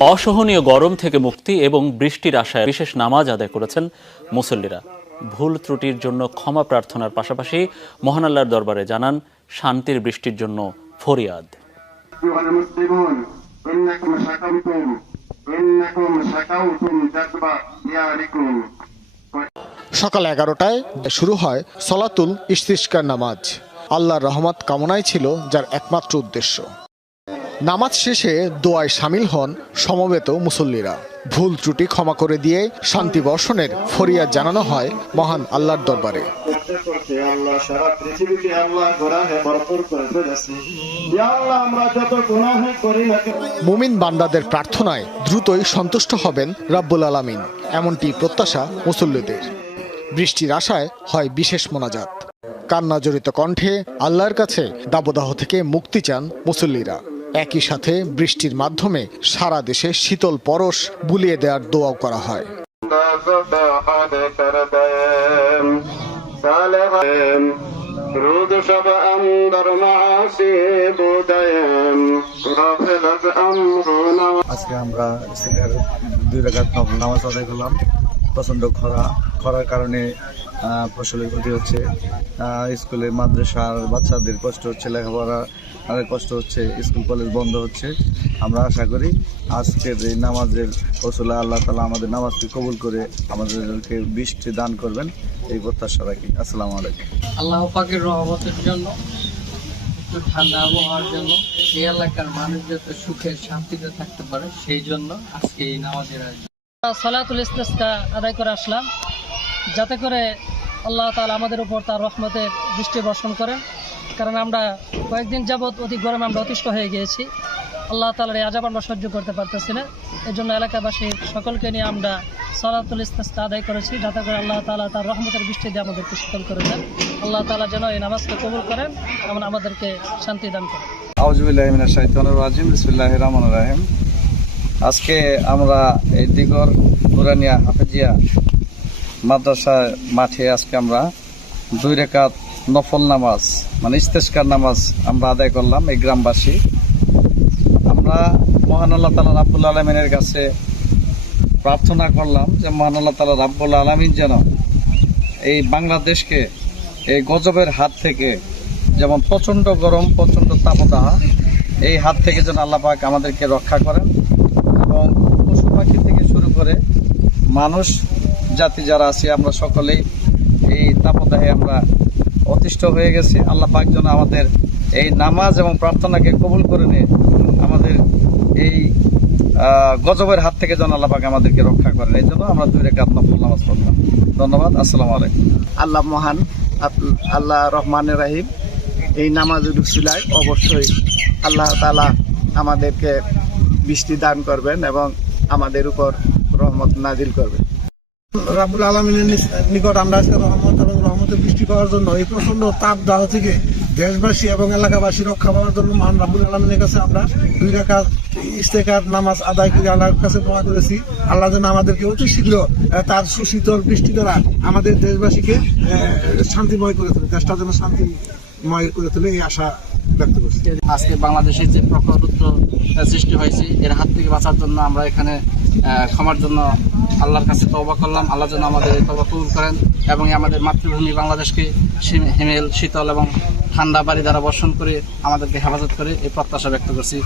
অসহনীয় গরম থেকে মুক্তি এবং বৃষ্টির আশায় বিশেষ নামাজ আদায় করেছেন মুসল্লিরা। ভুল ত্রুটির জন্য ক্ষমা প্রার্থনার পাশাপাশি মহানাল্লার দরবারে জানান শান্তির বৃষ্টির জন্য ফরিয়াদ। সকাল এগারোটায় শুরু হয় সলাতুল ইস্তিস্কার নামাজ। আল্লাহর রহমত কামনাই ছিল যার একমাত্র উদ্দেশ্য। নামাজ শেষে দোয়ায় সামিল হন সমবেত মুসল্লিরা। ভুল ত্রুটি ক্ষমা করে দিয়ে শান্তি বর্ষণের ফরিয়াদ জানানো হয় মহান আল্লাহর দরবারে। মুমিন বান্দাদের প্রার্থনায় দ্রুতই সন্তুষ্ট হবেন রাব্বুল আলামিন, এমনটি প্রত্যাশা মুসল্লিদের। বৃষ্টির আশায় হয় বিশেষ মোনাজাত। কান্না জড়িত কণ্ঠে আল্লাহর কাছে দাবদাহ থেকে মুক্তি চান মুসল্লিরা। একই সাথে বৃষ্টির মাধ্যমে সারা দেশে শীতল পরশ বুলিয়ে দেওয়ার দোয়াও করা হয় رود شب اندر معاصی بودیم غافلت امرنا আজকে আমরা সিলের দুই রাকাত নফল নামাজ আদায় করলাম প্রচণ্ড খরা খরার কারণে আহ, ফসলের ক্ষতি হচ্ছে। স্কুলে মাদ্রাসার বাচ্চাদের কষ্ট হচ্ছে লেখাপড়া আর কষ্ট হচ্ছে স্কুল কলেজ বন্ধ হচ্ছে। আমরা আশা করি আজকের এই নামাজের ফসলে আল্লাহ তালা আমাদের নামাজকে কবুল করে আমাদেরকে বৃষ্টি দান করবেন। এই প্রত্যাশা রাখি। আসসালামু আলাইকুম। আল্লাহ পাকের রহমতের জন্য ঠান্ডা আবহাওয়ার জন্য এই এলাকার মানুষ যাতে সুখে শান্তিতে থাকতে পারে সেই জন্য আজকে এই নামাজের আয়োজন। সলাতুল ইস্তেস্কা আদায় করে আসলাম। যাতে করে আল্লাহ তাআলা আমাদের উপর তার রহমতের দৃষ্টি বর্ষণ করেন। কারণ আমরা কয়েকদিন যাবৎ অতি গরমে আমরা অতিষ্ঠ হয়ে গিয়েছি। আল্লাহ তালার এই আজাব আমরা সহ্য করতে পারতেছি না। এর জন্য এলাকাবাসী সকলকে নিয়ে আমরা সলাতুল ইস্তেস্কা আদায় করেছি, যাতে করে আল্লাহ তালা তার রহমতের বৃষ্টি দিয়ে আমাদেরকে শীতল করে দেন। আল্লাহ তাআলা যেন এই নামাজকে কবুল করেন এবং আমাদেরকে শান্তি দান করেন। আউজুবিল্লাহ মিনাশ শাইতানির রাজিম, বিসমিল্লাহির রহমানির রহিম। আজকে আমরা এই দিগর নুরানিয়া হাফেজিয়া মাদ্রাসা মাঠে আজকে আমরা দুই রেখাত নফল নামাজ মানে ইস্তেস্কার নামাজ আমরা আদায় করলাম এই গ্রামবাসী। আমরা মহান আল্লাহ তালা রাব্বুল আলমিনের কাছে প্রার্থনা করলাম যে মহান আল্লাহ তালা রাব্বুল আলমিন যেন এই বাংলাদেশকে এই গজবের হাত থেকে যেমন প্রচণ্ড গরম, প্রচণ্ড তাপদাহ, এই হাত থেকে যেন আল্লাহ পাক আমাদেরকে রক্ষা করেন এবং পশু পাখি থেকে শুরু করে মানুষ জাতি যারা আছে, আমরা সকলেই এই তাপদাহে আমরা অতিষ্ঠ হয়ে গেছি। আল্লাহ পাক যেন আমাদের এই নামাজ এবং প্রার্থনাকে কবুল করে নিয়ে আমাদের এই গজবের হাত থেকে যেন আল্লাহ পাক আমাদেরকে রক্ষা করেন। এই জন্য আমরা দুই রেখা নফল নামাজ পড়লাম। ধন্যবাদ, আসসালামু আলাইকুম। আল্লাহ মহান আল্লাহ রহমান রাহিম। এই নামাজের উসিলায় অবশ্যই আল্লাহ তালা আমাদেরকে বৃষ্টি দান করবেন এবং আমাদের উপর রহমত নাজিল করবেন। রাবুল আলমিনের নিকট আমরা আজকে রহমত এবং রহমতের বৃষ্টি পাওয়ার জন্য এই প্রচণ্ড তাপ দাহ থেকে দেশবাসী এবং এলাকাবাসী রক্ষা পাওয়ার জন্য মহান রাবুল আলমিনের কাছে আমরা দুই রাখা ইস্তেকার নামাজ আদায় করে আল্লাহর কাছে দোয়া করেছি। আল্লাহ যেন আমাদেরকে অতি শীঘ্র তার সুশীতল বৃষ্টি দ্বারা আমাদের দেশবাসীকে শান্তিময় করে তোলে, দেশটা যেন শান্তিময় করে তোলে এই আশা ব্যক্ত করছি। আজকে বাংলাদেশের যে প্রকরুদ্র সৃষ্টি হয়েছে, এর হাত থেকে বাঁচার জন্য আমরা এখানে ক্ষমার জন্য আল্লাহর কাছে তবা করলাম। আল্লাহ যেন আমাদের এই তবা কবুল করেন এবং আমাদের মাতৃভূমি বাংলাদেশকে হিমেল, শীতল এবং ঠান্ডা বাড়ি দ্বারা বর্ষণ করে আমাদেরকে হেফাজত করে এই প্রত্যাশা ব্যক্ত করছি।